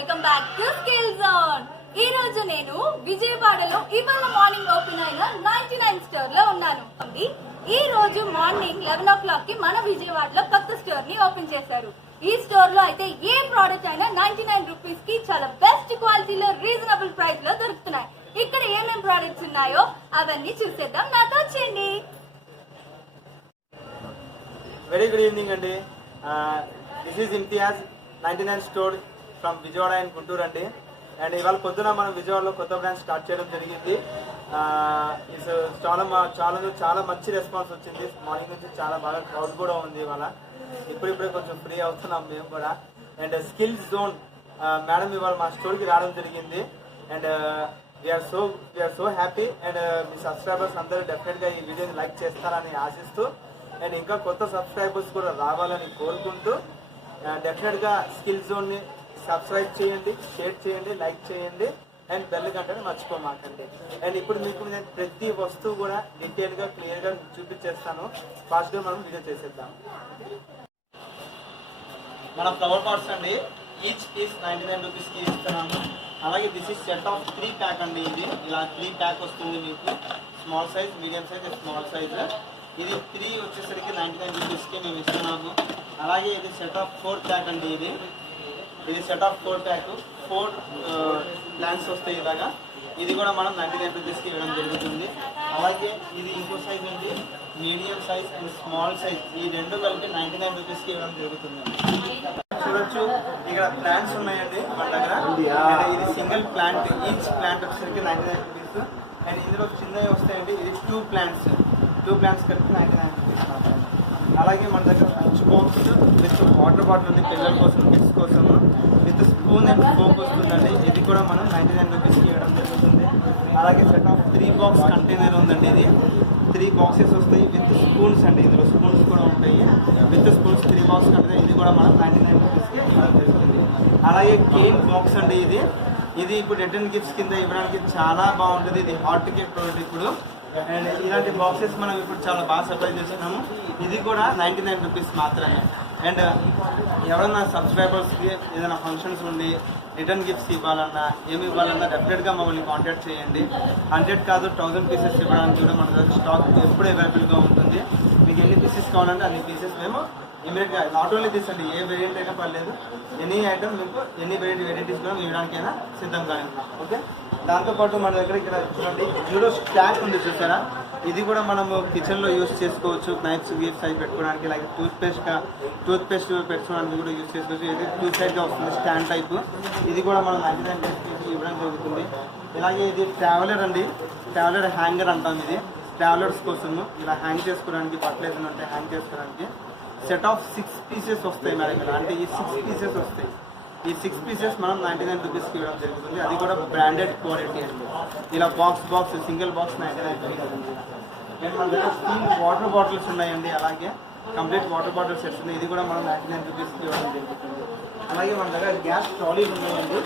Welcome back to skill zone. ఈ రోజు నేను విజయవాడలో ఇవాళ మార్నింగ్ ఓపెన్ అయిన 99 స్టోర్ లో ఉన్నాను. ఈ రోజు మార్నింగ్ 11 o'clock కి మన విజయవాడలో కొత్త స్టోర్ ని ఓపెన్ చేశారు. ఈ స్టోర్ లో అయితే ఏ ప్రోడక్ట్ అయినా 99 రూపీస్ కి చాలా బెస్ట్ క్వాలిటీలో రీజనబుల్ ప్రైస్ లో దొరుకుతున్నాయి. ఇక్కడ ఏమేం ప్రోడక్ట్స్ ఉన్నాయో అవన్నీ చూసేద్దాం, నాతో వచ్చేయండి. వెరీ గుడ్ ఈవినింగ్ అండి. This is Imtiaz 99 store from Vijayawada and Guntur అండి. అండ్ ఇవాళ పొద్దున మనం విజయవాడలో కొత్త బ్రాంచ్ స్టార్ట్ చేయడం జరిగింది. చాలా మంచి రెస్పాన్స్ వచ్చింది. మార్నింగ్ నుంచి చాలా బాగా క్రౌడ్ కూడా ఉంది. ఇవాళ ఇప్పుడిప్పుడే కొంచెం ఫ్రీ అవుతున్నాం మేము కూడా. అండ్ స్కిల్ జోన్ మేడం ఇవాళ మా స్టోర్కి రావడం జరిగింది. And we are so happy. And మీ సబ్స్క్రైబర్స్ అందరూ డెఫినెట్గా ఈ వీడియోని లైక్ చేస్తారని ఆశిస్తూ, అండ్ ఇంకా కొత్త సబ్స్క్రైబర్స్ కూడా రావాలని కోరుకుంటూ, డెఫినెట్గా స్కిల్ జోన్ని సబ్స్క్రైబ్ చేయండి, షేర్ చేయండి, లైక్ చేయండి, అండ్ బెల్ గంటని మర్చిపోమాకండి. అండ్ ఇప్పుడు మీకు నేను ప్రతి వస్తువు కూడా డీటెయిల్గా క్లియర్గా చూపించేస్తాను. ఫాస్ట్గా మనం వీడియో చేసేద్దాం. మన ఫ్లవర్ పాట్స్ అండి, ఈచ్ పీస్ 99 రూపీస్కి ఇస్తున్నాము. అలాగే this is set of 3 pack అండి. ఇది ఇలా 3 ప్యాక్ వస్తుంది మీకు. Small size, medium size, small size. ఇది 3 వచ్చేసరికి 99 రూపీస్కి మేము ఇస్తున్నాము. అలాగే ఇది సెట్ ఆఫ్ 4 ప్యాక్ అండి. ఇది సెట్ ఆఫ్ 4 ప్యాక్, 4 ప్లాన్స్ వస్తాయి ఇలాగా. ఇది కూడా మనం 99 రూపీస్కి ఇవ్వడం జరుగుతుంది. అలాగే ఇది ఇంకో సైజ్ అండి, medium size and small size. ఈ రెండు కలిపి 99 రూపీస్కి ఇవ్వడం జరుగుతుంది. చూడొచ్చు ఇక్కడ ప్లాంట్స్ ఉన్నాయండి మన దగ్గర. ఇది సింగిల్ ప్లాంట్, ఈచ్ ప్లాంట్ వచ్చేసరికి 99 రూపీస్. అండ్ ఇందులో చిన్నవి వస్తాయండి. ఇది 2 ప్లాంట్స్ కలిపి 99 రూపీస్ మాత్రమే. అలాగే మన దగ్గర lunch box with water bottle ఉంది పిల్లల కోసం, కిడ్స్ కోసం, విత్ స్పూన్ అండ్ ఫోక్ వస్తుందండి. ఇది కూడా మనం 99 రూపీస్కి ఇవ్వడం జరుగుతుంది. అలాగే సెట్ ఆఫ్ 3 బాక్స్ కంటైనర్ ఉందండి. ఇది 3 బాక్సెస్ వస్తాయి విత్ స్పూన్స్ అండి. ఇందులో స్పూన్స్ కూడా ఉంటాయి. With spoons 3 box container. ఇది కూడా మనం 99 రూపీస్కి ఇవ్వడం జరుగుతుంది. అలాగే కేక్ బాక్స్ అండి. ఇది ఇప్పుడు రిటర్న్ గిఫ్ట్స్ కింద ఇవ్వడానికి చాలా బాగుంటుంది. ఇది హాట్ కేక్ ప్రోడక్ట్ ఇప్పుడు. అండ్ ఇలాంటి బాక్సెస్ మనం ఇప్పుడు చాలా బాగా సప్లై చేస్తున్నాము. ఇది కూడా 99 రూపీస్ మాత్రమే. అండ్ ఎవరైనా సబ్స్క్రైబర్స్కి ఏదైనా ఫంక్షన్స్ ఉండి రిటర్న్ గిఫ్ట్స్ ఇవ్వాలన్నా, ఏమి ఇవ్వాలన్నా డెఫినెట్గా మమ్మల్ని కాంటాక్ట్ చేయండి. 100 కాదు 1000 పీసెస్ ఇవ్వడానికి కూడా మన దగ్గర స్టాక్ ఎప్పుడు అవైలబుల్గా ఉంటుంది. మీకు ఎన్ని పీసెస్ కావాలంటే అన్ని పీసెస్ మేము ఇమీడియట్గా, నాట్ ఓన్లీ తీసండి, ఏ వేరియంట్ అయినా పర్లేదు, ఎనీ ఐటమ్ మీకు ఎన్ని వెరైటీస్ కూడా ఇవ్వడానికైనా సిద్ధంగానే ఉన్నాం. ఓకే, దాంతోపాటు మన దగ్గర ఇక్కడ చూడండి జూడో స్టాక్ ఉంది చూసారా. ఇది కూడా మనము కిచెన్లో యూస్ చేసుకోవచ్చు. నైఫ్స్ గీఫ్స్ అవి పెట్టుకోవడానికి, లైక్ టూత్ పేస్ట్ పెట్టుకోవడానికి కూడా యూస్ చేసుకోవచ్చు. ఇది 2 సైడ్గా వస్తుంది స్టాండ్ టైప్. ఇది కూడా మనం 99 రూపీస్కి ఇవ్వడం జరుగుతుంది. ఇలాగే ఇది ట్రావెలర్ అండి, ట్రావెలర్ హ్యాంగర్ అంటాం. ఇది ట్రావెలర్స్ కోసము ఇలా హ్యాంగ్ చేసుకోవడానికి, బట్టలు ఏదైనా ఉంటే హ్యాంగ్ చేసుకోవడానికి. సెట్ ఆఫ్ 6 పీసెస్ వస్తాయి మేడం. ఇలా అంటే ఈ 6 పీసెస్ వస్తాయి. ఈ 6 పీసెస్ మనం 99 రూపీస్కి ఇవ్వడం జరుగుతుంది. అది కూడా బ్రాండెడ్ క్వాలిటీ అండి. ఇలా బాక్స్ సింగిల్ బాక్స్ 99 రూపీస్ ఉంది. అండ్ మన దగ్గర స్టీల్ వాటర్ బాటిల్స్ ఉన్నాయండి. అలాగే కంప్లీట్ వాటర్ బాటిల్ సెట్స్ ఉన్నాయి. ఇది కూడా మనం 99 రూపీస్కి ఇవ్వడం జరుగుతుంది. అలాగే మన దగ్గర గ్యాస్ ట్రాలీలు ఉన్నాయండి.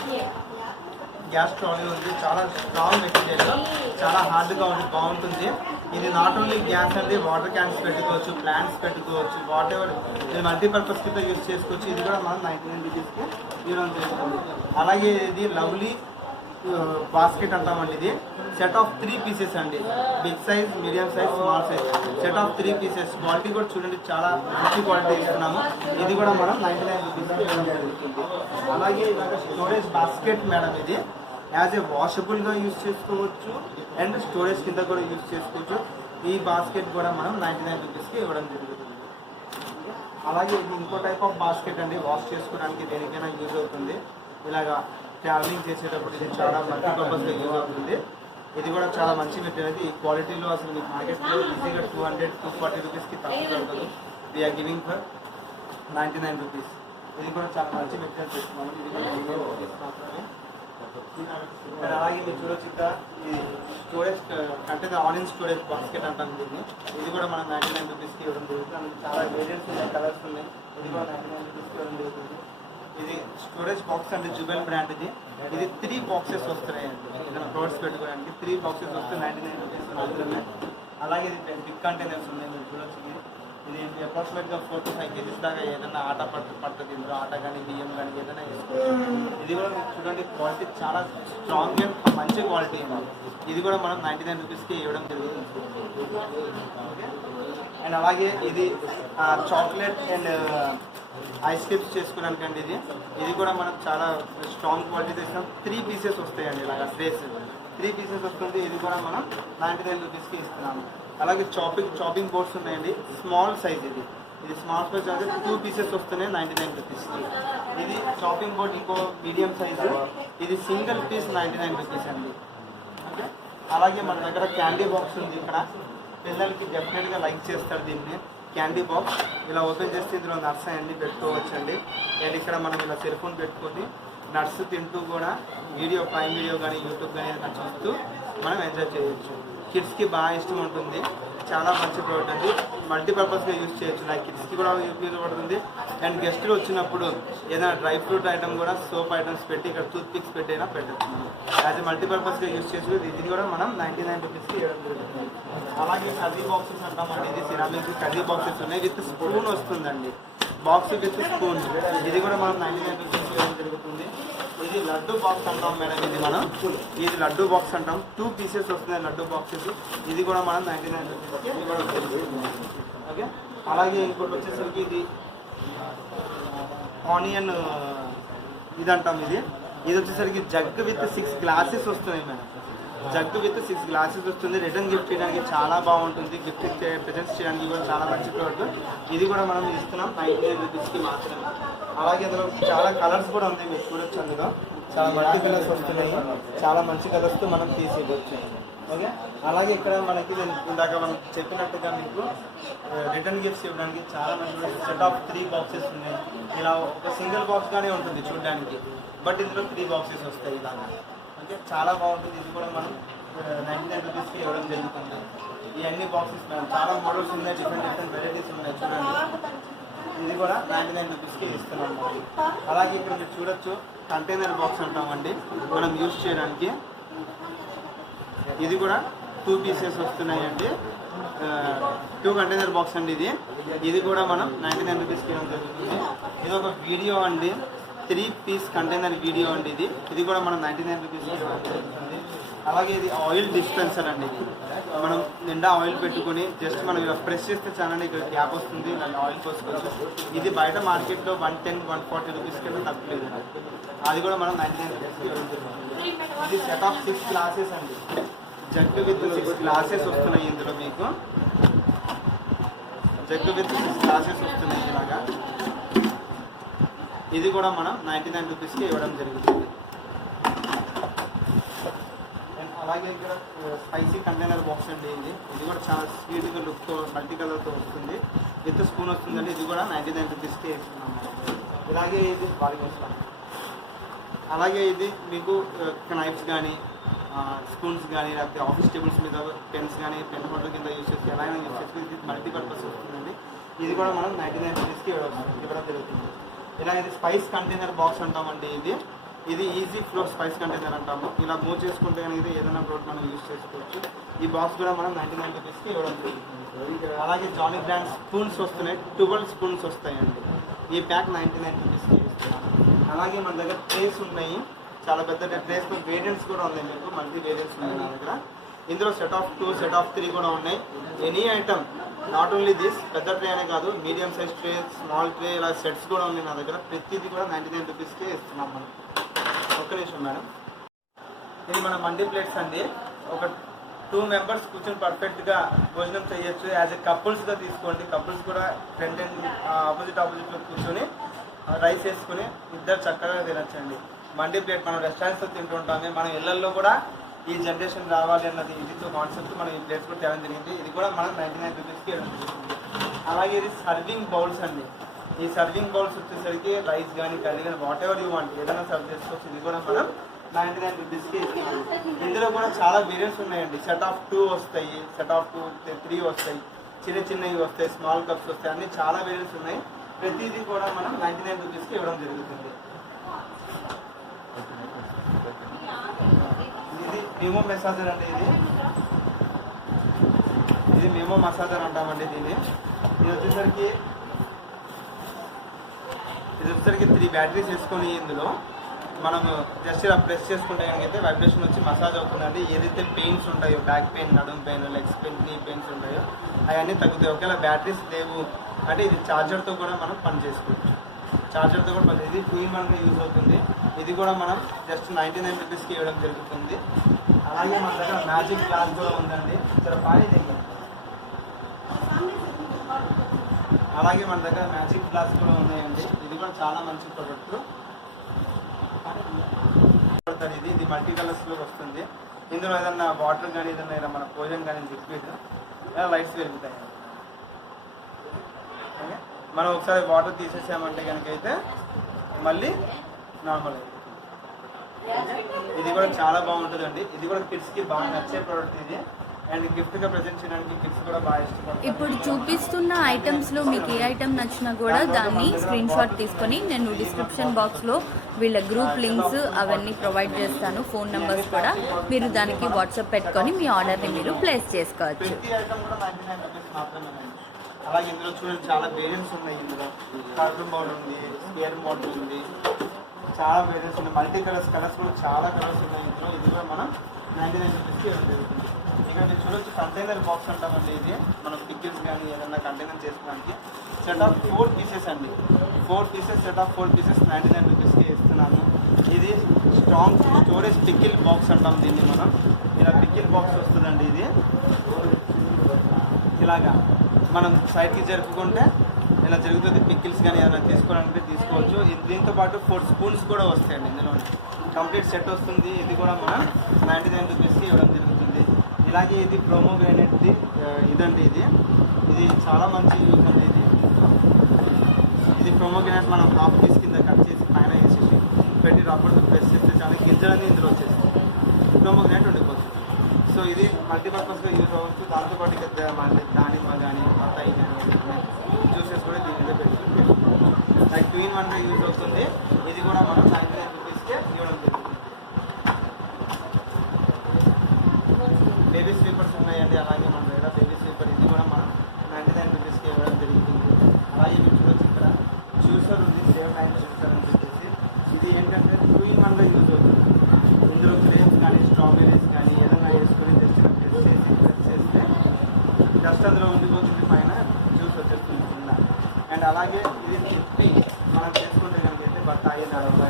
గ్యాస్ ట్రాలీ ఉంది, చాలా స్ట్రాంగ్ మెటీరియల్, చాలా హార్డ్గా ఉంది, బాగుంటుంది. ఇది నాట్ ఓన్లీ గ్యాస్ అండి, వాటర్ క్యాన్స్ పెట్టుకోవచ్చు, ప్లాంట్స్ పెట్టుకోవచ్చు, వాట్ ఎవర్ ఇది మల్టీపర్పస్ కింద యూజ్ చేసుకోవచ్చు. ఇది కూడా మనం 99 రూపీస్కి ఇవ్వడం జరుగుతుంది. అలాగే ఇది లవ్లీ బాస్కెట్ అంటామండి. ఇది సెట్ ఆఫ్ 3 పీసెస్ అండి, big size, medium size, small size. Set of 3 pieces. Quality కూడా చూడండి, చాలా మంచి క్వాలిటీ ఇస్తున్నాము. ఇది కూడా మనం 99 రూపీస్కి ఇవ్వడం జరుగుతుంది. అలాగే ఇలాగ స్టోరేజ్ బాస్కెట్ మేడం. ఇది యాజ్ ఏ వాషబుల్గా యూజ్ చేసుకోవచ్చు అండ్ స్టోరేజ్ కింద కూడా యూజ్ చేసుకోవచ్చు. ఈ బాస్కెట్ కూడా మనం 99 రూపీస్కి ఇవ్వడం జరుగుతుంది. అలాగే ఇది ఇంకో టైప్ ఆఫ్ బాస్కెట్ అండి, వాష్ చేసుకోవడానికి దేనికైనా యూజ్ అవుతుంది. ఇలాగా ట్రావెలింగ్ చేసేటప్పుడు ఇది చాలా మల్టీపర్పస్గా యూజ్ అవుతుంది. ఇది కూడా చాలా మంచి మెటీరియల్. ఈ క్వాలిటీలో అసలు మీకు మార్కెట్లో ఈజీగా 200-240 రూపీస్కి తక్కువ దొరకదు. We are giving for 99 rupees. ఇది కూడా చాలా మంచి మెటీరియల్ చేస్తున్నాము. ఇది కూడా 99 రూపీస్ మాత్రమే. అలాగే మీరు చూడొచ్చు ఇక్కడ ఇది storage container, onion storage basket అంటాం దీన్ని. ఇది కూడా మనం 99 రూపీస్కి ఇవ్వడం జరుగుతుంది. చాలా వేరియంట్స్ ఉన్నాయి, కలర్స్ ఉన్నాయి. ఇది కూడా 99 రూపీస్కి ఇవ్వడం జరుగుతుంది. ఇది స్టోరేజ్ బాక్స్ అంటే జుబెల్ బ్రాండ్. ఇది 3 బాక్సెస్ వస్తున్నాయండి. ఏదైనా ప్రోడక్ట్స్ పెట్టుకోవడానికి 3 బాక్సెస్ వస్తే 99 రూపీస్ మాత్రమే. అలాగే ఇది బిగ్ కంటైనర్స్ ఉన్నాయి, మీరు చూడొచ్చు. ఇది అప్రాక్సిమేట్గా 4 to 5 kgs దాకా ఏదైనా ఆట పడుతుంది ఇందులో, ఆట కానీ బియ్యం కానీ ఏదైనా వేసుకోవచ్చు. ఇది కూడా మీకు చూడండి క్వాలిటీ చాలా స్ట్రాంగ్ అండ్ మంచి క్వాలిటీ ఉంది. ఇది కూడా మనం 99 రూపీస్కి ఇవ్వడం జరుగుతుంది. ఓకే, అండ్ అలాగే ఇది చాక్లెట్ అండ్ ఐస్ క్రీమ్స్ చేసుకోవడానికండి. ఇది కూడా మనం చాలా స్ట్రాంగ్ క్వాలిటీ తెచ్చినాం. 3 pieces వస్తాయండి ఇలాగా ట్రేస్, 3 pieces వస్తుంది. ఇది కూడా మనం 99 రూపీస్కి ఇస్తున్నాము. అలాగే చాపింగ్ బోర్డ్స్ ఉన్నాయండి, స్మాల్ సైజ్. ఇది స్మాల్ సైజ్ అంటే 2 pieces వస్తున్నాయి 99 రూపీస్కి. ఇది చాపింగ్ బోర్డ్ ఇంకో మీడియం సైజు, ఇది సింగిల్ పీస్ 99 రూపీస్ అండి. ఓకే, అలాగే మన దగ్గర క్యాండీ బాక్స్ ఉంది. ఇక్కడ పిల్లలకి డెఫినెట్గా లైక్ చేస్తారు దీన్ని. క్యాండీ బాక్స్ ఇలా ఓపెన్ చేస్తే ఇందులో నట్స్ అన్నీ పెట్టుకోవచ్చండి. అండ్ ఇక్కడ మనం ఇలా సెల్ ఫోన్ పెట్టుకొని నట్స్ తింటూ కూడా ప్రైమ్ వీడియో కానీ యూట్యూబ్ కానీ ఏదైనా చూస్తూ మనం ఎంజాయ్ చేయొచ్చు. కిడ్స్కి బాగా ఇష్టం ఉంటుంది, చాలా మంచి ప్రోడక్ట్ అండి. మల్టీపర్పస్గా యూజ్ చేయొచ్చు, లైక్ కిడ్స్కి కూడా ఉపయోగపడుతుంది. అండ్ గెస్టులు వచ్చినప్పుడు ఏదైనా డ్రై ఫ్రూట్ ఐటమ్ కూడా సోప్ ఐటమ్స్ పెట్టి ఇక్కడ టూత్ పిక్స్ పెట్టైనా పెట్టచ్చు. యాజ్ మల్టీపర్పస్గా యూజ్ చేయొచ్చు. ఇది కూడా మనం 99 రూపీస్కి ఇవ్వడం జరుగుతుంది. అలాగే కర్రీ బాక్సెస్ అంటామండి. ఇది సిరామిక్ కర్రీ బాక్సెస్ ఉన్నాయి, విత్ స్పూన్ వస్తుందండి. బాక్స్ విత్ స్పూన్, ఇది కూడా మనం 99 రూపీస్కి ఇవ్వడం జరుగుతుంది. ఇది లడ్డు బాక్స్ అంటాం మేడం. ఇది లడ్డు బాక్స్ అంటాం. 2 pieces వస్తున్నాయి లడ్డు బాక్సెస్. ఇది కూడా మనం 99 రూపీస్కి ఇవ్వడం జరుగుతుంది. ఓకే, అలాగే ఇంకోటి వచ్చేసరికి ఇది ఆనియన్ ఇది అంటాం. ఇది వచ్చేసరికి జగ్ విత్ 6 glasses వస్తున్నాయి మేడం. జగ్ విత్ 6 glasses వస్తుంది. రిటర్న్ గిఫ్ట్ చేయడానికి చాలా బాగుంటుంది. గిఫ్ట్ ప్రెజెంట్స్ చేయడానికి కూడా చాలా మంచి ప్రోడక్ట్. ఇది కూడా మనం ఇస్తున్నాం 99 రూపీస్కి మాత్రమే. అలాగే అందులో చాలా కలర్స్ కూడా ఉంది, మీరు చూడొచ్చు. అందులో చాలా మల్టీ కలర్స్ వస్తున్నాయి, చాలా మంచి కలర్స్తో మనం తీసి ఇవ్వచ్చు. ఓకే, అలాగే ఇక్కడ మనకి ఇందాక మనం చెప్పినట్టుగా మీకు రిటర్న్ గిఫ్ట్స్ ఇవ్వడానికి చాలా మంచి సెట్ ఆఫ్ 3 boxes ఉన్నాయి. ఇలా ఒక సింగిల్ బాక్స్గానే ఉంటుంది చూడడానికి, బట్ ఇందులో 3 boxes వస్తాయి ఇలాగా. ఓకే, చాలా బాగుంటుంది. ఇది కూడా మనం 99 రూపీస్కి ఇవ్వడం జరుగుతుంది. ఈ అన్ని బాక్సెస్ చాలా మోడల్స్ ఉన్నాయి, డిఫరెంట్ వెరైటీస్ ఉన్నాయి చూడండి. ఇది కూడా 99 రూపీస్కి ఇస్తున్నాం. అలాగే ఇక్కడ మీరు చూడొచ్చు కంటైనర్ బాక్స్ అంటామండి మనం యూజ్ చేయడానికి. ఇది కూడా 2 pieces వస్తున్నాయండి. 2 కంటైనర్ బాక్స్ అండి. ఇది కూడా మనం 99 రూపీస్కి ఇవ్వడం జరుగుతుంది. ఇది ఒక వీడియో అండి, 3 piece కంటైనర్ వీడియో అండి. ఇది కూడా మనం 99 రూపీస్కి ఇవ్వడం జరుగుతుంది. అలాగే ఇది ఆయిల్ డిస్పెన్సర్ అండి. మనం నిండా ఆయిల్ పెట్టుకొని జస్ట్ మనం ఇలా ప్రెస్ చేస్తే చాలా ఇక్కడ గ్యాప్ వస్తుంది, దాన్ని ఆయిల్ పోసుకోవచ్చు. ఇది బయట మార్కెట్లో 110-140 రూపీస్ కన్నా తక్కువ లేదు. అది కూడా మనం 99 రూపీస్కి ఇవ్వడం జరుగుతుంది. ఇది సెట్ ఆఫ్ 6 glasses అండి. జగ్ విత్ 6 glasses వస్తున్నాయి ఇందులో మీకు. జగ్ విత్ 6 glasses వస్తున్నాయి ఇలాగా. ఇది కూడా మనం 99 రూపీస్కి ఇవ్వడం జరుగుతుంది. అలాగే ఇక్కడ స్పైసీ కంటైనర్ బాక్స్ అండి. ఇది కూడా చాలా స్వీట్గా లుక్తో మల్టీ కలర్తో వస్తుంది, విత్ స్పూన్ వస్తుందండి. ఇది కూడా 99 రూపీస్కి ఇస్తున్నాము. ఇలాగే ఇది అలాగే ఇది మీకు నైఫ్స్ కానీ స్పూన్స్ కానీ లేకపోతే ఆఫీస్ టేబుల్స్ మీద పెన్స్ కానీ పెన్ హోల్డర్ కింద యూజ్ చేసి ఎలా అయినా యూజ్ చేసి ఇది మల్టీపర్పస్ వస్తుందండి. ఇది కూడా మనం 99 రూపీస్కి ఇవ్వడం జరుగుతుంది. ఇలా ఇది స్పైస్ కంటైనర్ బాక్స్ అంటామండి. ఇది ఈజీ ఫ్లో స్పైస్ కంటైనర్ అంటాము. ఇలా మూవ్ చేసుకుంటే కనుక ఇది ఏదైనా ప్రోడక్ట్ మనం యూజ్ చేసుకోవచ్చు. ఈ బాక్స్ కూడా మనం 99 రూపీస్కి ఇవ్వడం జరుగుతుంది. అలాగే జానీ బ్రాండ్ స్పూన్స్ వస్తున్నాయి, 12 స్పూన్స్ వస్తాయండి. ఈ ప్యాక్ 99 రూపీస్కి ఇస్తున్నాం. అలాగే మన దగ్గర ట్రేస్ ఉన్నాయి, చాలా పెద్ద ట్రేస్తో వేరియంట్స్ కూడా ఉన్నాయి. మీకు మల్టీ వేరియంట్స్ ఉన్నాయి నా దగ్గర. ఇందులో సెట్ ఆఫ్ 2, సెట్ ఆఫ్ 3 కూడా ఉన్నాయి. Any item, not only this, పెద్ద ట్రే అనే కాదు, medium size tray, small tray, ఇలా సెట్స్ కూడా ఉన్నాయి నా దగ్గర. ప్రతిదీ కూడా 99 రూపీస్కే ఇస్తున్నాం మనం. ఒక్క నిమిషం మేడం. ఇది మన మండీ ప్లేట్స్ అండి. ఒక 2 members కూర్చొని పర్ఫెక్ట్గా భోజనం చేయొచ్చు. యాజ్ ఎ కపుల్స్గా తీసుకోండి. కపుల్స్ కూడా ఫ్రంట్ అండ్ ఆపోజిట్లో కూర్చొని రైస్ వేసుకుని ఇద్దరు చక్కగా తినచ్చండి. మండీ ప్లేట్ మనం రెస్టారెంట్స్లో తింటుంటామే, మన ఇళ్లలో కూడా ఈ జనరేషన్ రావాలి అన్నది ఇదితో కాన్సెప్ట్ మనం ఈ ప్లేట్స్ కూడా తేవడం జరిగింది. ఇది కూడా మనం 99 రూపీస్కి ఇవ్వడం జరుగుతుంది. అలాగే ఇది సర్వింగ్ బౌల్స్ అండి. ఈ సర్వింగ్ బౌల్స్ వచ్చేసరికి రైస్ కానీ కర్రీ కానీ వాట్ ఎవర్ యూ వాంట్ ఏదైనా సర్వ్ చేసుకోవచ్చు. ఇది కూడా మనం 99 రూపీస్కి ఇస్తున్నాం. ఇందులో కూడా చాలా వేరియంట్స్ ఉన్నాయండి. సెట్ ఆఫ్ 2 వస్తాయి, సెట్ ఆఫ్ 2, 3 వస్తాయి, చిన్నవి వస్తాయి, స్మాల్ కప్స్ వస్తాయి, అన్ని చాలా వేరియంట్స్ ఉన్నాయి. ప్రతిదీ కూడా మనం 99 రూపీస్కి ఇవ్వడం జరుగుతుంది. ఇది రిమో మెసాజర్ అండి. ఇది ఇది మేము మసాలా అంటామండి దీన్ని. ఇది వచ్చేసరికి 3 బ్యాటరీస్ వేసుకొని ఇందులో మనము జస్ట్ ఇలా ప్రెస్ చేసుకుంటే కనుకైతే వైబ్రేషన్ వచ్చి మసాజ్ అవుతుందండి. ఏదైతే పెయిన్స్ ఉంటాయో బ్యాక్ పెయిన్, నడుము పెయిన్, లెగ్స్ పెయిన్, నీ పెయిన్స్ ఉంటాయో అవన్నీ తగ్గుతాయి. ఒకవేళ బ్యాటరీస్ లేవు అంటే ఇది ఛార్జర్తో కూడా మనం పని చేసుకోవచ్చు. ఛార్జర్తో కూడా పని, ఇది 2-in-1 యూజ్ అవుతుంది. ఇది కూడా మనం జస్ట్ 99 రూపీస్కి ఇవ్వడం జరుగుతుంది. అలాగే మన దగ్గర మ్యాజిక్ గ్లాస్ కూడా ఉందండి. ఇక్కడ పానీ దగ్గర అలాగే మన దగ్గర మ్యాజిక్ గ్లాస్ కూడా ఉన్నాయండి. ఇది కూడా చాలా మంచి ప్రోడక్ట్. ఇది మల్టీ కలర్స్లో వస్తుంది. ఇందులో ఏదన్నా వాటర్ కానీ ఏదన్నా మన భోజనం కానీ లిక్విడ్ లైట్స్ వెలుగుతాయి. ఓకే, మనం ఒకసారి వాటర్ తీసేసామంటే కనుక అయితే మళ్ళీ నార్మల్ అయిపోతుంది. ఇది కూడా చాలా బాగుంటుందండి. ఇది కూడా కిడ్స్కి బాగా నచ్చే ప్రోడక్ట్ ఇది. అండ్ గిఫ్ట్గా ప్రజెంట్ చేయడానికి కిడ్స్ కూడా బాగా ఇష్టపడతారు. ఇప్పుడు చూపిస్తున్న ఐటమ్స్లో మీకు ఏ ఐటమ్ నచ్చినా కూడా దాన్ని స్క్రీన్ షాట్ తీసుకొని నేను డిస్క్రిప్షన్ బాక్స్లో వీళ్ళ గ్రూప్ లింక్స్ అవన్నీ ప్రొవైడ్ చేస్తాను, ఫోన్ నెంబర్స్ కూడా. మీరు దానికి వాట్సాప్ పెట్టుకొని మీ ఆర్డర్ని మీరు ప్లేస్ చేసుకోవచ్చు. ప్రతి ఐటమ్ కూడా 99 రూపీస్ మాత్రమేనండి. అలాగే ఇందులో చూడండి చాలా వేరియంట్స్ ఉన్నాయి. ఇందులో కార్టూన్ మోడ్ ఉంది, స్క్వేర్ మోడ్ ఉంది, చాలా వేరియంట్స్ ఉన్నాయి. మల్టీ కలర్స్ కూడా చాలా కలర్స్ ఉన్నాయి ఇందులో. ఇది కూడా మనం 99 రూపీస్కి ఇవ్వడం జరుగుతుంది. ఇక మీరు చూడొచ్చు కంటైనర్ బాక్స్ అంటామండి. ఇది మనం పికిల్స్ కానీ ఏదన్నా కంటైనర్ చేసుకోవడానికి సెట్ ఆఫ్ 4 పీసెస్ అండి. 4 పీసెస్ సెట్ ఆఫ్ 4 పీసెస్ 99 రూపీస్కి ఇస్తున్నాను. ఇది స్ట్రాంగ్ స్టోరేజ్ పికిల్ బాక్స్ అంటాం దీన్ని మనం. ఇలా పికిల్ బాక్స్ వస్తుందండి. ఇది ఇలాగా మనం సైడ్కి జరుపుకుంటే ఇలా జరుగుతుంది. పికిల్స్ కానీ ఏదైనా తీసుకోవాలంటే తీసుకోవచ్చు. దీంతో పాటు 4 స్పూన్స్ కూడా వస్తాయండి. ఇందులో కంప్లీట్ సెట్ వస్తుంది. ఇది కూడా మనం 99 రూపీస్కి ఇవ్వడం జరుగుతుంది. ఇలాగే ఇది ప్రోమోగ్రానేట్ది ఇదండి. ఇది చాలా మంచి యూజ్ అండి. ఇది ప్రోమోగ్రానేట్ మనం హాఫ్ పీస్ కింద కట్ చేసి పైన వేసేసి పెట్టి రబ్బర్తో ప్రెస్ చేస్తే చాలా గింజలన్నీ ఇందులో వచ్చేసి ప్రోమోగ్రానేట్ ఉండిపోతుంది. సో ఇది మల్టీపర్పస్గా యూజ్ అవ్వచ్చు. దాంతోపాటు ఇక దానిమ్మ కానీ బత్తాయి కానీ జ్యూసెస్ కూడా దీని మీద పెట్టుకుంటే లైక్ 2-in-1గా యూజ్ అవుతుంది. ఇది కూడా మనం 99 రూపీస్కే ఇవ్వడం జరుగుతుంది. బేబీ స్వీపర్స్ ఉన్నాయండి. అలాగే మన దగ్గర బేబీ స్వీపర్ ఇది కూడా మనం 99 రూపీస్కి ఇవ్వడం జరుగుతుంది. అలాగే మీరు చూడొచ్చు ఇక్కడ జ్యూసర్ ఉంది, సేవ్ 9 జ్యూసర్ అని చెప్పేసి. ఇది ఏంటంటే 2-in-1గా యూజ్ అవుతుంది. ఇందులో గ్రేప్స్ కానీ స్ట్రాబెర్రీస్ కానీ ఏదైనా వేసుకొని జస్ట్ ప్రెస్ చేస్తే జస్ట్ అందులో ఉండిపోతుంది, పైన జ్యూస్ వచ్చేస్తుంది కింద. అండ్ అలాగే ఇది తిప్పి మనం చేసుకుంటే కనుకైతే బత్తాయి దానిమ్మ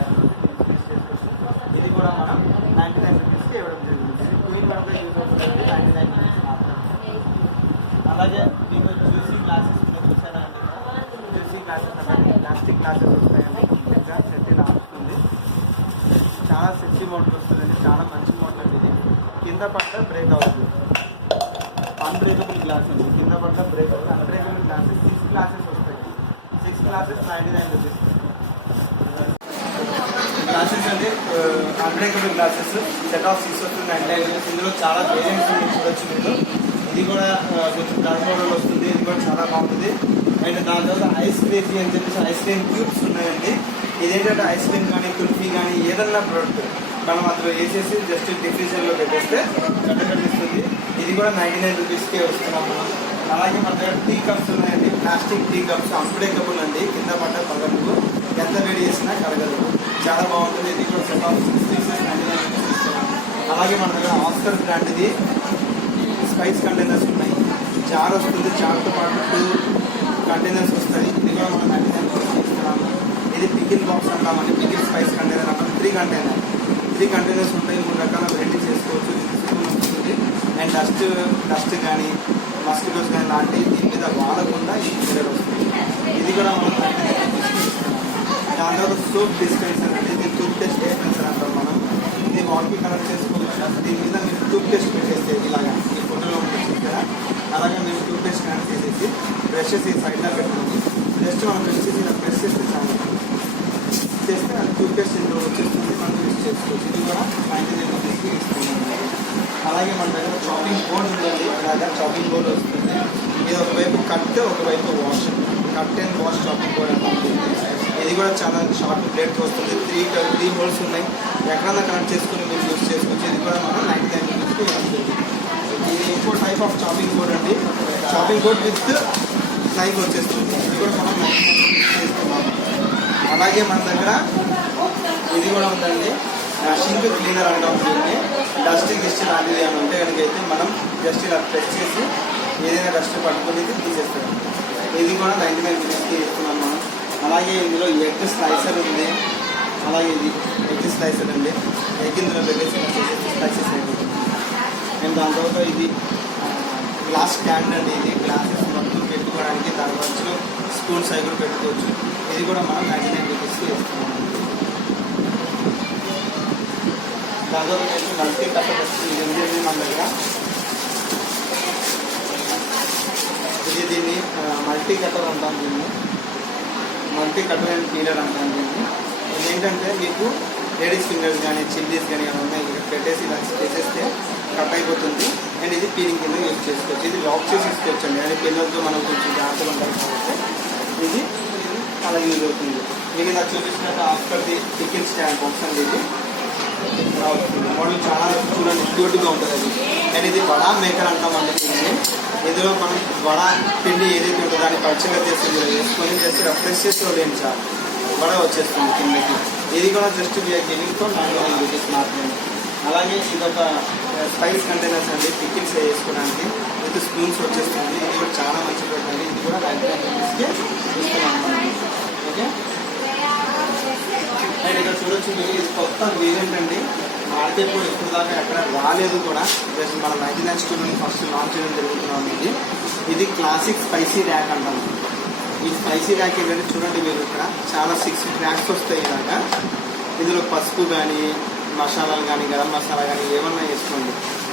చేసుకోవచ్చు. ఇది కూడా మనం 99 రూపీస్కి ఇవ్వడం జరుగుతుంది. ఇది 2-in-1గా యూజ్ అవుతుంది, 99 రూపీస్ మాత్రమే. అలాగే మీకు జ్యూసీ గ్లాసెస్ చూసారా అండి. జ్యూసీ గ్లాసెస్ అంటే ప్లాస్టిక్ గ్లాసెస్ వస్తాయండి. కంప్లీట్గా సెట్ ఇలా వస్తుంది. చాలా సెక్సీ మోడల్ వస్తుందండి. చాలా మంచి మోడల్ అండి. ఇది కింద పడ్డ బ్రేక్ అవుతుంది. అన్బ్రేకబుల్ గ్లాస్ అండి. కింద పడ్డ బ్రేక్ అవుతుంది. అన్బ్రేకబుల్ గ్లాసెస్ 6 గ్లాసెస్ వస్తాయి. 6 గ్లాసెస్ 99 రూపీస్. గ్లాసెస్ అండి అన్బ్రేకబుల్ గ్లాసెస్ సెట్ ఆఫ్ 6 వస్తుంది 99 రూపీస్. ఇందులో చాలా వేరియంట్స్ చూడొచ్చు మీరు. ఇది కూడా కొంచెం డార్క్ మోడల్ వస్తుంది. ఇది కూడా చాలా బాగుంటుంది. అండ్ దాని తర్వాత ఐస్ క్రేజీ అని చెప్పేసి ఐస్ క్రీమ్ క్యూబ్స్ ఉన్నాయండి. ఇదేంటంటే ఐస్ క్రీమ్ కానీ కుల్ఫీ కానీ ఏదన్నా ప్రోడక్ట్ మనం అందులో వేసేసి జస్ట్ డిఫ్యూజన్లో పెట్టేస్తే కట్టకట్టిస్తుంది. ఇది కూడా 99 రూపీస్కే వస్తున్నాం మనం. అలాగే మన దగ్గర టీ కప్స్ ఉన్నాయండి. ప్లాస్టిక్ టీ కప్స్ అన్బ్రేకబుల్ అండి. కింద పడ్డ పగలు ఎంత వేడి చేసినా కరగదు. చాలా బాగుంటుంది. ఇది కూడా సెట్ ఆఫ్ 6 పీసెస్ 99 రూపీస్ ఇస్తున్నాం. అలాగే మన దగ్గర ఆస్కర్ బ్రాండ్ ఇది స్పైస్ కంటైనర్స్ ఉన్నాయి. జార్ వస్తుంది. జార్తో పాటు 2 కంటైనర్స్ వస్తాయి. ఇది కూడా మనం 99 రూపీస్ ఇస్తున్నాము. ఇది పికిల్ బాక్స్ అంటామండి. పికిల్ స్పైస్ కంటైనర్ అంటాం. 3 కంటైనర్స్ ఉంటాయి. 3 రకాల వెరైటీస్ చేసుకోవచ్చు. వస్తుంది. అండ్ డస్ట్ కానీ మస్కిటోస్ కానీ లాంటివి దీని మీద వాడకుండా ఈ ఫ్లేవర్ వస్తుంది. ఇది కూడా మనం 99 రూపీస్కి ఇస్తున్నాము. దాని తర్వాత సోప్ డిస్పెన్సర్ అండి. ఇది టూత్ పేస్ట్ డిస్పెన్సర్ అంటాం మనం. ఇది వాల్కి కనెక్ట్ చేసుకోవచ్చు. దీని మీద మీరు టూత్ పేస్ట్ పెట్టేస్తే ఇలాగా ఈ ఫోటోలో ఉంటుంది కదా, అలాగే మేము టూత్ పేస్ట్ కనెక్ట్ చేసేసి బ్రషెస్ ఈ సైడ్లో పెట్టుకోండి. జస్ట్ మనం బ్రష్ చేసి ఇలా ప్రెస్ చేస్తే చాలు చేస్తే అది టూత్ పేస్ట్ ఇందులో వచ్చేస్తుంది. మనం యూజ్ చేసుకోవచ్చు. ఇది కూడా 99 రూపీస్కి ఇస్తున్నాం. అలాగే మన దగ్గర చాపింగ్ బోర్డ్ ఉందండి. ఇలాగా చాపింగ్ బోర్డ్ వస్తుంది. ఇది ఒకవైపు కట్ ఒకవైపు wash, cut and wash chopping board అని ఉంటుంది. ఇది కూడా చాలా షార్ట్ బ్లేడ్తో వస్తుంది. 3 హోల్స్ ఉన్నాయి. ఎక్కడన్నా కనెక్ట్ చేసుకుని మీరు యూజ్ చేసుకోవచ్చు. ఇది కూడా మనం 99 రూపీస్కి ఇవ్వడం జరుగుతుంది. ఇది ఇంకో టైప్ ఆఫ్ చాపింగ్ బోర్డ్ అండి. చాపింగ్ బోర్డ్ విత్ నైఫ్ వచ్చేస్తుంది. ఇది కూడా మనం చేస్తున్నాము. అలాగే మన దగ్గర ఇది కూడా ఉందండి, షింక్ క్లీనర్ అంటాం. దీన్ని డస్ట్ గిస్ట్ లాంటిది అని ఉంటే కనుక అయితే మనం జస్ట్ ఇలా ప్రెస్ చేసి ఏదైనా డస్ట్ పట్టుకొని తీసేస్తాం. ఇది కూడా 99 రూపీస్కి ఇస్తున్నాం మనం. అలాగే ఇందులో ఎగ్ స్లైసర్ ఉంది. అలాగే ఇది ఎగ్ స్లైసర్ అండి. ఎగ్ ఇందులో పెట్టేసి స్లైసెస్ అయిపోతుంది. అండ్ దాని తర్వాత ఇది గ్లాస్ స్టాండ్ అండి. ఇది గ్లాసెస్ మొత్తం పెట్టుకోవడానికి, దాని మధ్యలో స్పూన్స్ అవి కూడా పెట్టుకోవచ్చు. ఇది కూడా మనం 99 రూపీస్కి ఇస్తున్నాం. దాంతో మల్టీ కట్టర్ వస్తుంది. ఇది మన దగ్గర ఇది దీన్ని మల్టీ కట్టర్ అంటాం. దీన్ని మల్టీ కట్టర్ అండ్ పీలర్ అంటాం. దీన్ని ఇదేంటంటే మీకు లేడీస్ ఫింగర్స్ కానీ చిల్లీస్ కానీ ఏమైనా ఇక్కడ పెట్టేసి ఇలా చేసేస్తే కట్ అయిపోతుంది. అండ్ ఇది పీలింగ్ కింద యూజ్ చేసుకోవచ్చు. ఇది లాక్ చేసి ఇసుకోవచ్చు అండి. అంటే పిల్లలతో మనం కొంచెం జాగ్రత్తగా ఉండాలి కాబట్టి ఇది అలా యూజ్ అవుతుంది. మీకు ఇలా చూపించినట్టు after the tiffin stand box అండి. ఇది మోడల్ చాలా చూడండి క్యూట్గా ఉంటుంది అది. అండ్ ఇది వడా మేకర్ అంటామండి. దీన్ని ఇందులో మనం వడా పిండి ఏదైతే ఉంటుందో దాన్ని పచ్చగా చేసి ఇందులో వేసుకొని జస్ట్ ఫ్రెష్ చేసి వదిలేండి చాలు, వడ వచ్చేస్తుంది కిందకి. ఇది కూడా జస్ట్ గివింగ్తో 99 రూపీస్ మాత్రమే. అలాగే ఇదొక స్పైస్ కంటైనర్స్ అండి, పికిల్స్ వేసుకోవడానికి విత్ స్పూన్స్ వచ్చేస్తుంది. ఇది కూడా చాలా మంచి ప్రోడక్ట్ అండి. ఇది కూడా 99 రూపీస్కే ఇస్తున్నాం మనం. ఓకే, అండ్ ఇక్కడ చూడొచ్చు మీరు, ఇది కొత్త వేరియంట్ అండి. మార్కెట్ కూడా ఇప్పుడు దాకా ఎక్కడ రాలేదు కూడా. జస్ట్ మన 99 స్టోర్ని ఫస్ట్ లాంచ్ చేయడం జరుగుతున్నాం. ఇది క్లాసిక్ స్పైసీ ర్యాక్ అంటాము. ఈ స్పైసీ ర్యాక్ ఏంటంటే చూడండి మీరు, ఇక్కడ చాలా 6 ర్యాక్స్ వస్తాయి ఇలాగా. ఇందులో పసుపు కానీ మసాలాలు కానీ గరం మసాలా కానీ ఏమన్నా వేసుకోండి.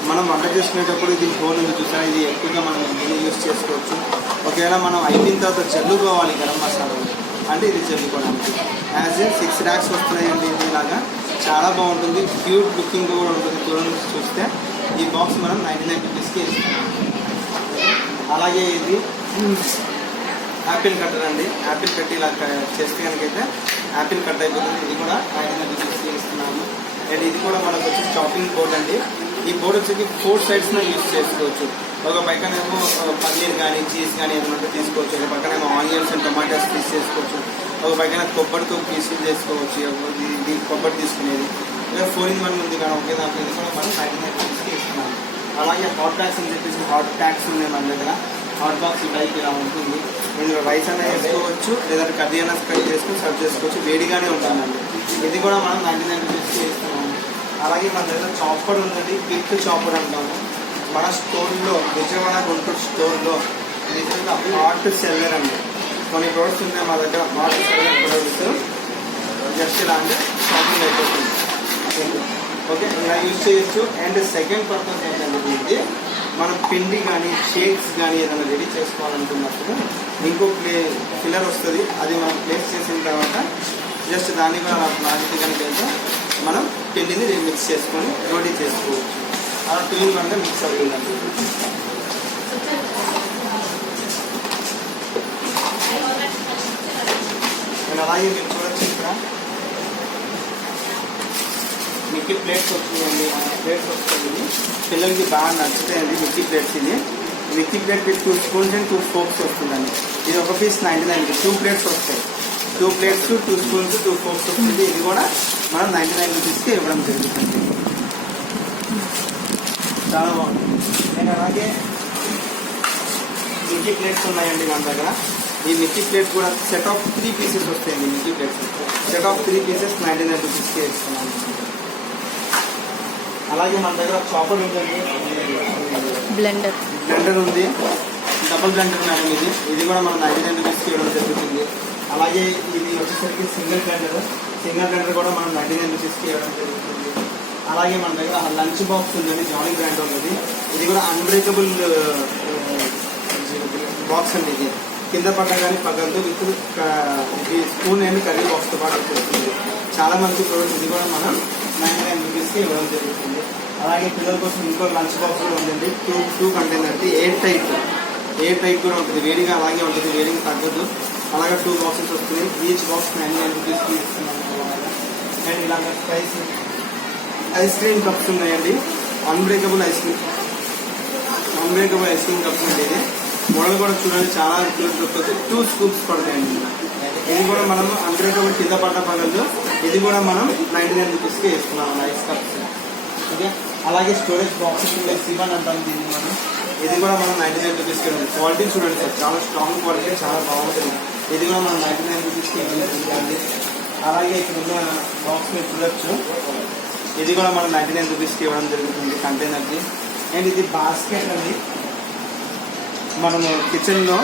మనం వంట చేసుకునేటప్పుడు ఇది హోల్ ఉంది చూసారా, ఇది ఎక్కువగా మనం దీన్ని యూజ్ చేసుకోవచ్చు. ఒకవేళ మనం అయిపోయిన తర్వాత చల్లుకోవాలి గరం మసాలాలు అంటే ఇది చల్లుకోవడానికి. యాజ్ ఏ 6 ర్యాక్స్ వస్తున్నాయండి. ఇది ఇలాగా చాలా బాగుంటుంది, క్యూట్ లుకింగ్ కూడా ఉంటుంది. దూరం చూస్తే ఈ బాక్స్ మనం 99 రూపీస్కి ఇస్తాం. అలాగే ఇది యాపిల్ కట్టర్ అండి. యాపిల్ పెట్టి ఇలా చేస్తే కనుకైతే యాపిల్ కట్ అయిపోతుంది. ఇది కూడా 99 రూపీస్కి ఇస్తున్నాము. అండ్ ఇది కూడా మనకు వచ్చి చాపింగ్ బోర్డ్ అండి. ఈ బోర్డ్ వచ్చి 4 సైడ్స్లో యూజ్ చేసుకోవచ్చు. ఒక పక్కనేమో పన్నీర్ కానీ చీజ్ కానీ ఏదైనా తీసుకోవచ్చు. ఒక పక్కనేమో ఆనియన్స్ అండ్ టమాటాస్ పీస్ చేసుకోవచ్చు. ఒక పక్కన కొబ్బరితో పీసులు చేసుకోవచ్చు. ఇది కొబ్బరి తీసుకునేది. ఇలా 4-in-1 ఉంది కానీ ఒకే దాంట్లో. ఇది కూడా మనం 99 రూపీస్కి ఇస్తున్నాము. అలాగే హాట్ ప్యాక్స్ అని చెప్పేసి హాట్ ప్యాక్స్ ఉన్నాయి మన దగ్గర. హాట్ బాక్స్ టైప్ ఇలా ఉంటుంది. ఇందులో రైస్ అయినా వేసుకోవచ్చు, లేదంటే కర్రీ అయినా కట్ చేసుకుని సర్వ్ చేసుకోవచ్చు. వేడిగానే ఉంటుందండి. ఇది కూడా మనం 99 రూపీస్కి ఇస్తున్నాము. అలాగే మన దగ్గర చాపర్ ఉందండి, క్విక్ చాపర్ అంటాము. మన స్టోర్లో విజయవాడ గుంటూరు స్టోర్లో నిజంగా హాట్ సెల్లర్ అండి. కొన్ని ప్రోడక్ట్స్ ఉన్నాయి మా దగ్గర హాట్ సెల్లర్ ప్రోడక్ట్స్. జస్ట్ ఇలా అంటే షాపింగ్ అయిపోతుంది. ఓకే, ఇలా యూజ్ చేయొచ్చు. అండ్ సెకండ్ పర్పస్ ఏంటంటే ఇది మనం పిండి కానీ షేక్స్ కానీ ఏదైనా రెడీ చేసుకోవాలనుకున్నప్పుడు ఇంకో ఫిల్లర్ వస్తుంది. అది మనం ప్లేస్ చేసిన తర్వాత జస్ట్ దాన్ని కూడా లాంటి కనుక అయితే మనం పిండిని మిక్స్ చేసుకొని రోటీ చేసుకోవచ్చు. అలా 2-in-1 మిక్స్ అవుతుందండి. నేను అలాగే మీరు చూడొచ్చు ఇక్కడ మిక్కీ ప్లేట్స్ వస్తుందండి. ప్లేట్స్ వస్తుంది, పిల్లలకి బాగా నచ్చుతాయండి మిక్కీ ప్లేట్స్. ఇది Mickey plate with 2 spoons and 2 forks వస్తుందండి. ఇది ఒక పీస్ 99. 2 ప్లేట్స్ వస్తాయి. 2 ప్లేట్స్ 2 స్పూన్స్ 2 ఫోర్క్స్ వస్తుంది. ఇది కూడా మనం 99 రూపీస్కి ఇవ్వడం జరుగుతుంది. చాలా బాగుంటుంది. నేను అలాగే మిక్కీ ప్లేట్స్ ఉన్నాయండి మన దగ్గర. ఈ మిక్కీ ప్లేట్స్ కూడా సెట్ ఆఫ్ 3 పీసెస్ వస్తాయండి. Mickey plates set of 3 pieces 99 రూపీస్కి ఇస్తున్నాను. అలాగే మన దగ్గర చాపర్ ఉందండి, బ్లెండర్ ఉంది, డబుల్ బ్లెండర్ మేడం. ఇది కూడా మనం 99 రూపీస్కి ఇవ్వడం జరుగుతుంది. అలాగే ఇది వచ్చేసరికి సింగిల్ బ్లెండర్ కూడా మనం 99 రూపీస్కి ఇవ్వడం జరుగుతుంది. అలాగే మన దగ్గర లంచ్ బాక్స్ ఉందండి, జానీ బ్రాండ్ ఉంది. ఇది కూడా అన్బ్రేకబుల్ బాక్స్ అండి. ఇది కింద పడ్డ కానీ పగ్గలతో విత్ స్పూన్ అండ్ కర్రీ బాక్స్తో పాటు వచ్చేస్తుంది. చాలా మంచి ప్రోడక్ట్. ఇది కూడా మనం 99 రూపీస్కి ఇవ్వడం జరుగుతుంది. అలాగే పిల్లల కోసం ఇంకో లంచ్ బాక్స్ కూడా ఉందండి. 2 కంటైనర్ ఎయిర్ టైట్ కూడా ఉంటుంది. వేడిగా అలాగే ఉంటుంది, వేడిగా తగ్గదు. అలాగే 2 బాక్సెస్ వస్తున్నాయి. ఈచ్ బాక్స్ 99 రూపీస్కి ఇస్తున్నాం. అండ్ ఇలాగ ఐస్ క్రీమ్ కప్స్ ఉన్నాయండి, unbreakable ice cream unbreakable ice cream cups అండి. ఇది మోడల్ కూడా చూడండి చాలా 2 స్కూప్స్ పడతాయండి. ఇది కూడా మనం అన్బ్రేకబుల్ కింద పడదు. ఇది కూడా మనం 99 రూపీస్కి వేసుకున్నాం ఐస్ కప్స్. ఓకే, అలాగే స్టోరేజ్ బాక్సెస్ ఉన్నాయి, సివన్ అంటాం దీన్ని మనం. ఇది కూడా మనం 99 రూపీస్కి ఉంది. క్వాలిటీ చూడండి సార్, చాలా స్ట్రాంగ్ క్వాలిటీ, చాలా బాగుంటుంది. ఇది కూడా మనం 99 రూపీస్కి ఇవ్వండి. అలాగే ఇక్కడ ఉన్న బాక్స్ మీరు చూడొచ్చు, ఇది కూడా మనం 99 రూపీస్కి ఇవ్వడం జరుగుతుంది కంటైనర్కి. అండ్ ఇది బాస్కెట్ అండి. మనము కిచెన్లో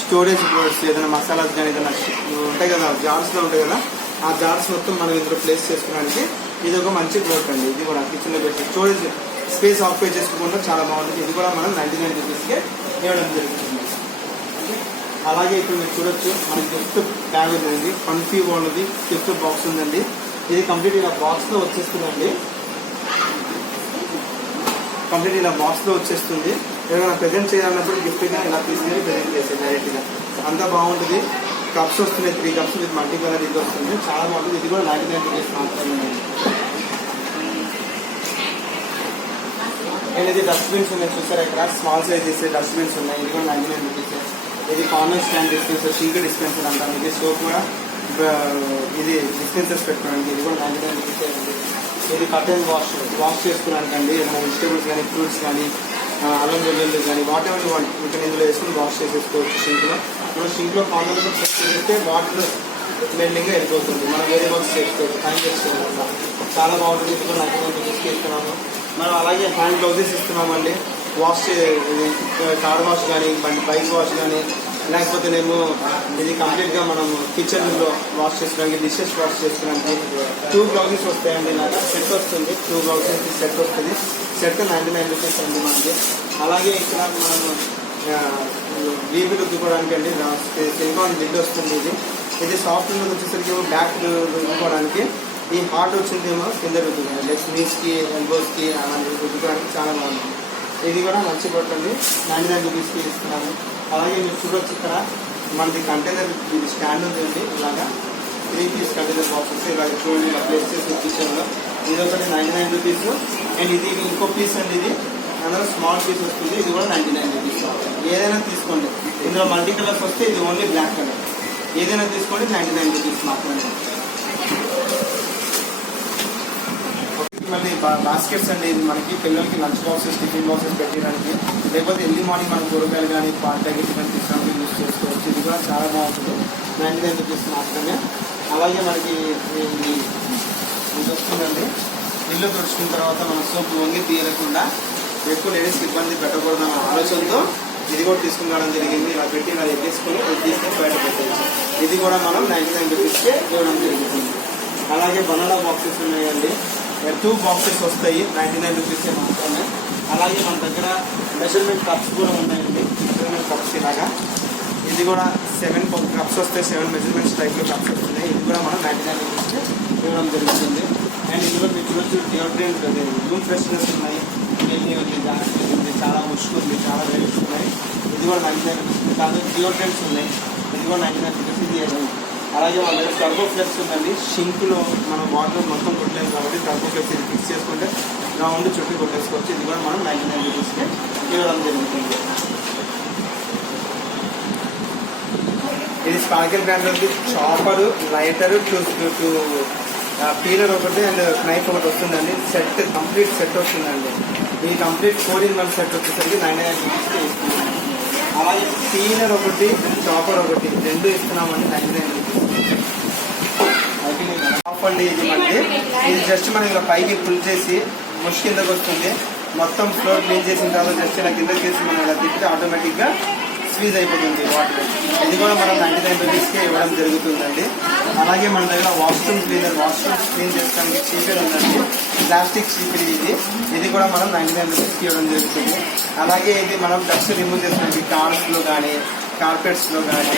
స్టోరేజ్ ప్రొడక్ట్స్ ఏదైనా మసాలాస్ కానీ ఏదైనా ఉంటాయి కదా, జార్స్లో ఉంటాయి కదా, ఆ జార్స్ మొత్తం మనం ఇందులో ప్లేస్ చేసుకోవడానికి ఇది ఒక మంచి ప్రోడక్ట్ అండి. ఇది కూడా కిచెన్లో పెట్టి స్టోరేజ్ స్పేస్ ఆక్యుపై చేసుకోకుండా చాలా బాగుంటుంది. ఇది కూడా మనం 99 రూపీస్కే ఇవ్వడం జరుగుతుంది. అలాగే ఇప్పుడు మీరు చూడొచ్చు, మన గిఫ్ట్ బ్యాగ్ ఉందండి, ఫన్ఫీ వాళ్ళది గిఫ్ట్ బాక్స్ ఉందండి. ఇది కంప్లీట్ ఇలా బాక్స్లో వచ్చేస్తుందండి. కంప్లీట్ ఇలా బాక్స్లో వచ్చేస్తుంది. ఏదైనా ప్రజెంట్ చేయాలన్నప్పుడు గిఫ్ట్గా ఇలా తీసుకెళ్ళి ప్రజెంట్ చేసేది డైరెక్ట్గా. అంతా బాగుంటుంది. కప్స్ వస్తున్నాయి, 3 కప్స్ విత్ మల్టీ కలర్ ఇది వస్తుంది, చాలా బాగుంటుంది. ఇది కూడా 99 రూపీస్ మాత్రమే. అండ్ ఇది డస్ట్బిన్స్ ఉన్నాయి చూసారా, ఇక్కడ స్మాల్ సైజ్ చేసే డస్ట్బిన్స్ ఉన్నాయి. ఇది కూడా 99 రూపీస్. ఇది corner stand dispenser, sink dispenser అంటాం. ఇది సోప్ కూడా, ఇది డిస్పెన్సర్స్ పెట్టుకోవడానికి. ఇది కూడా 99 రూపీస్ ఉంది. ఇది కర్టెన్ వాష్ చేసుకోవడానికి అండి. ఏదైనా వెజిటేబుల్స్ కానీ ఫ్రూట్స్ కానీ అల్లం వెల్లుల్లి కానీ వాట్ ఎవర్ వాట్ ఇక్కడ ఇందులో వేసుకుని వాష్ చేసేసుకోవచ్చు. సింక్లో మనం సింక్లో కార్నర్లో చెక్ చేస్తే వాటర్ మెల్లింగ్గా వెళ్ళిపోతుంది. మనం వేరే వర్క్స్ చేసుకోవచ్చు, టైం చేసుకోవాలి. చాలా బాగుంటుంది. ఇది కూడా 99 రూపీస్కి ఇస్తున్నాము. మనం అలాగే హ్యాండ్ గ్లౌజెస్ ఇస్తున్నామండి. వాష్ కార్ వాష్ కానీ బైక్ వాష్ కానీ, లేకపోతేనేమో ఇది కంప్లీట్గా మనం కిచెన్లో వాష్ చేసుకోవడానికి, డిషెస్ వాష్ చేసుకోవడానికి 2 గ్లౌజెస్ వస్తాయండి. నాకు సెట్ వస్తుంది, 2 గ్లౌజెస్ సెట్ వస్తుంది. సెట్ 99 రూపీస్ అండి మనకి. అలాగే ఇక్కడ మనం వీపు రుద్దుకోవడానికి అండి సిలికాన్ జిడ్ వస్తుంది. ఇది సాఫ్ట్ వచ్చేసరికి బ్యాక్ రుద్దుకోవడానికి. ఈ హార్ట్ వచ్చిందేమో కింద రుద్దుకోవాలి, లెగ్స్ నీస్కి ఎల్బోస్కి అలాంటి రుద్దుకోవడానికి చాలా బాగుంది. ఇది కూడా మంచి పట్టండి, 99 రూపీస్కి ఇస్తున్నాము. అలాగే మీరు చూడొచ్చు, ఇక్కడ మనది కంటైనర్ ఇది స్టాండ్ ఉంటుంది. ఇలాగా 3 పీస్ కంటైనర్ బాక్సెస్ ఇలాగ చూడండి, ఇలా ప్లేస్ చేసి కిచెన్లో. ఇది ఒకటి 99 రూపీస్. అండ్ ఇది ఇంకో పీస్ అండి. ఇది అందులో స్మాల్ పీస్ వస్తుంది. ఇది కూడా 99 రూపీస్. ఏదైనా తీసుకోండి. ఇందులో మల్టీ కలర్స్ వస్తే ఇది ఓన్లీ బ్లాక్ కలర్. ఏదైనా తీసుకోండి, 99 రూపీస్ మాత్రమే. మళ్ళీ బాస్కెట్స్ అండి. ఇది మనకి పిల్లలకి లంచ్ బాక్సెస్, టిఫిన్ బాక్సెస్ పెట్టడానికి, లేకపోతే ఎర్లీ మార్నింగ్ మనం కూరగాయలు కానీ పాల ప్యాకెట్ కానీ తీసుకోవడానికి యూజ్ చేసుకోవచ్చు. ఇది కూడా చాలా బాగుంటుంది, 99 రూపీస్ మాత్రమే. అలాగే మనకి ఇది వస్తుందండి. ఇల్లు తుడుచుకున్న తర్వాత మన సోప్ వంగి తీయకుండా ఎక్కువ లేడీస్కి ఇబ్బంది పెట్టకూడదన్న ఆలోచనతో ఇది కూడా తీసుకురావడం జరిగింది. ఇలా పెట్టి ఇలా ఎక్కేసుకొని తీసుకొని బయట పెట్టవచ్చు. ఇది కూడా మనం 99 రూపీస్కే ఇవ్వడం జరుగుతుంది. అలాగే బనానా బాక్సెస్ ఉన్నాయండి. 2 బాక్సెస్ వస్తాయి, 99 రూపీస్ మాత్రమే. అలాగే మన దగ్గర మెజర్మెంట్ కప్స్ కూడా ఉన్నాయండి. మెజర్మెంట్ కప్స్ ఇలాగా. ఇది కూడా 7 కప్స్ వస్తాయి, 7 మెజర్మెంట్స్ టైప్లో కప్స్ వస్తున్నాయి. ఇది కూడా మనం 99 రూపీస్కి ఇవ్వడం జరుగుతుంది. అండ్ ఇందులో మీరు చూడొచ్చు, డియోడ్రెంట్ రూమ్ ఫ్రెష్నెస్ ఉన్నాయి. చాలా ముసుకుంది, చాలా రేట్స్ ఉన్నాయి. ఇది కూడా 99 రూపీస్. కాదు డియోడ్రెంట్స్ ఉన్నాయి, ఇది కూడా 99 రూపీస్. ఇది అలాగే మన దగ్గర టర్బోఫ్లెక్స్ ఉందండి. షింక్లో మనం వాటర్ మొత్తం కొట్టలేదు కాబట్టి టర్బోఫ్లెక్స్ ఇది ఫిక్స్ చేసుకుంటే రౌండ్ చుట్టూ కొట్టేసుకోవచ్చు. ఇది కూడా మనం 99 రూపీస్కి ఇవ్వడం జరుగుతుంది. ఇది స్పార్కిల్ బ్రాండ్లోకి చాపరు, లైటరు, టూ పీలర్ ఒకటి అండ్ నైఫ్ ఒకటి వస్తుందండి. సెట్ కంప్లీట్ సెట్ వస్తుందండి. ఈ కంప్లీట్ 4-in-1 సెట్ వచ్చేసరికి 99 రూపీస్కి ఇస్తున్నాం. అలాగే పీలర్ ఒకటి, చాపర్ ఒకటి, 2 ఇస్తున్నామండి 99 రూపీస్. ఆఫ్ అండి ఇది మనకి. ఇది జస్ట్ మనం ఇలా పైకి పుల్ చేసి ముష్ కిందకి వస్తుంది. మొత్తం ఫ్లోర్ క్లీన్ చేసిన తర్వాత జస్ట్ ఇలా కిందకి చేసి మనం ఇలా తిప్పితే ఆటోమేటిక్గా స్క్వీజ్ అయిపోతుంది వాటర్. ఇది కూడా మనం 99 రూపీస్కి ఇవ్వడం జరుగుతుందండి. అలాగే మన దగ్గర వాష్రూమ్ క్లీనర్, వాష్రూమ్ క్లీన్ చేసుకోవడానికి చీపర్ ఉందండి. ప్లాస్టిక్ చీపర్ ఇది కూడా మనం 99 రూపీస్కి ఇవ్వడం జరుగుతుంది. అలాగే ఇది మనం డస్ట్ రిమూవ్ చేసుకోవడానికి కార్స్లో కానీ కార్పెట్స్లో కానీ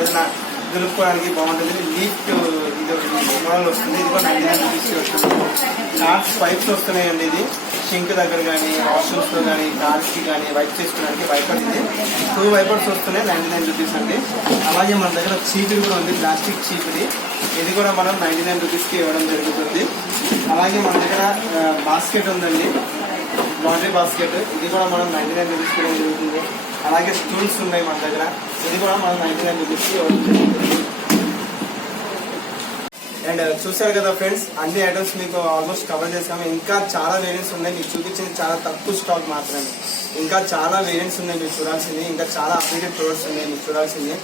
ఏదైనా దులుపుకోవడానికి బాగుంటుంది. లీఫ్ ఇది మోడల్ వస్తుంది. ఇది కూడా 99 రూపీస్కి వస్తుంది. కార్స్ పైప్స్ వస్తున్నాయండి. ఇది షింక్ దగ్గర కానీ వాష్రూమ్స్లో కానీ కార్స్కి కానీ వైప్ చేసుకోవడానికి వైపర్. ఇది 2 వైపర్స్ వస్తున్నాయి, 99 రూపీస్ అండి. అలాగే మన దగ్గర చీపిరి కూడా ఉంది, ప్లాస్టిక్ చీపిరి. ఇది కూడా మనం 99 రూపీస్కి ఇవ్వడం జరుగుతుంది. అలాగే మన దగ్గర బాస్కెట్ ఉందండి. లాండ్రీ బాస్కెట్, ఇది కూడా మనం 99 రూపీస్ కూడా జరుగుతుంది. అలాగే స్టూల్స్ ఉన్నాయి మన దగ్గర, ఇది కూడా మనం 99 రూపీస్కి ఇవ్వడం జరుగుతుంది. అండ్ చూసారు కదా ఫ్రెండ్స్, అన్ని ఐటమ్స్ మీకు ఆల్మోస్ట్ కవర్ చేసాము. ఇంకా చాలా వేరియంట్స్ ఉన్నాయి, మీకు చూపించింది చాలా తక్కువ స్టాక్ మాత్రమే. ఇంకా చాలా వేరియంట్స్ ఉన్నాయి మీరు చూడాల్సింది, ఇంకా చాలా అప్డేటెడ్ ప్రొడక్ట్స్ ఉన్నాయి మీకు చూడాల్సింది.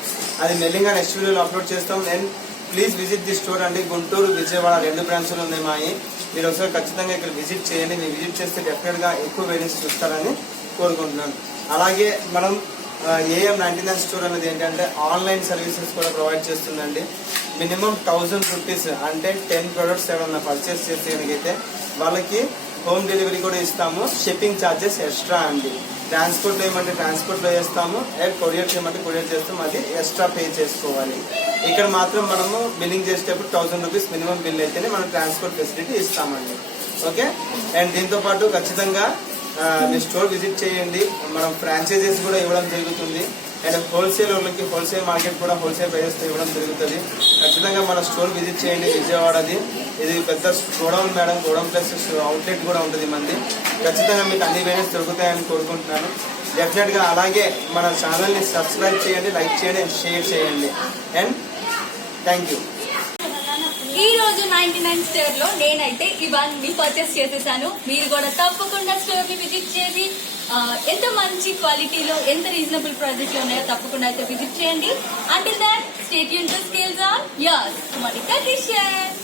అది మెల్లింగా నెక్స్ట్ వీడియోలో అప్లోడ్ చేస్తాం. And please visit the store అండి. గుంటూరు, విజయవాడ 2 బ్రాంచ్లు ఉన్నాయి మాయి. మీరు ఒకసారి ఖచ్చితంగా ఇక్కడ విజిట్ చేయండి. మీరు విజిట్ చేస్తే డెఫినెట్గా ఎక్కువ వేరియంట్స్ చూస్తారని కోరుకుంటున్నాను. అలాగే మనం AM 99 స్టోర్ అనేది ఏంటంటే ఆన్లైన్ సర్వీసెస్ కూడా ప్రొవైడ్ చేస్తుందండి. మినిమం 1000 రూపీస్ అంటే 10 ప్రొడక్ట్స్ ఏమన్నా పర్చేస్ చేస్తే కనుకైతే వాళ్ళకి హోమ్ డెలివరీ కూడా ఇస్తాము. షిప్పింగ్ ఛార్జెస్ ఎక్స్ట్రా అండి. ట్రాన్స్పోర్ట్ ఏమంటే ట్రాన్స్పోర్ట్లో చేస్తాము, అండ్ కొరియర్ చేయమంటే కొరియర్ చేస్తాము, అది ఎక్స్ట్రా పే చేసుకోవాలి. ఇక్కడ మాత్రం మనము బిల్లింగ్ చేసేటప్పుడు 1000 రూపీస్ మినిమం బిల్ అయితేనే మనం ట్రాన్స్పోర్ట్ ఫెసిలిటీ ఇస్తామండి. ఓకే. అండ్ దీంతోపాటు ఖచ్చితంగా మీ స్టోర్ విజిట్ చేయండి. మనం ఫ్రాంచైజీస్ కూడా ఇవ్వడం జరుగుతుంది. అండ్ హోల్సేల్ వాళ్ళకి హోల్సేల్ మార్కెట్ కూడా హోల్సేల్ ప్రైజెస్ ఇవ్వడం జరుగుతుంది. ఖచ్చితంగా మన స్టోర్ విజిట్ చేయండి. విజయవాడది ఇది పెద్ద godown madam, godown plus outlet కూడా ఉంటుంది మంది. ఖచ్చితంగా మీకు అన్ని వేరియన్స్ దొరుకుతాయని కోరుకుంటున్నాను. డెఫినెట్గా అలాగే మన ఛానల్ని సబ్స్క్రైబ్ చేయండి, లైక్ చేయండి అండ్ షేర్ చేయండి. And thank you. ఈ రోజు 99 స్టోర్ లో నేనైతే ఇవన్నీ పర్చేస్ చేసేసాను. మీరు కూడా తప్పకుండా స్టోర్ ని విజిట్ చేసి ఎంత మంచి క్వాలిటీలో ఎంత రీజనబుల్ ప్రైజెస్ లో ఉన్నాయో తప్పకుండా అయితే విజిట్ చేయండి. Until then stay tuned to skills on yours Monika Kishan.